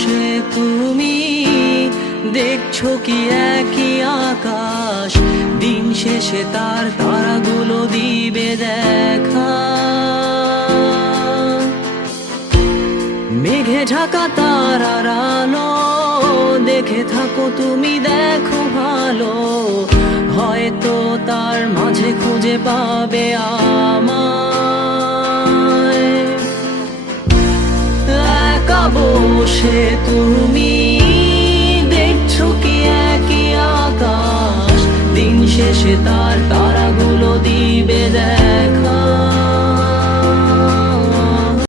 বসে তুমি দেখছো কি একই আকাশ, দিন শেষে তার তারাগুলো দিবে দেখা। মেঘে ঢাকা তারার আলো দেখে থাকো তুমি, দেখো ভালো, হয়তো তার মাঝে খুঁজে পাবে আমায়। একা বসে তুমি দেখছো কি একই আকাশ, দিন শেষে তার তারাগুলো দিয়ে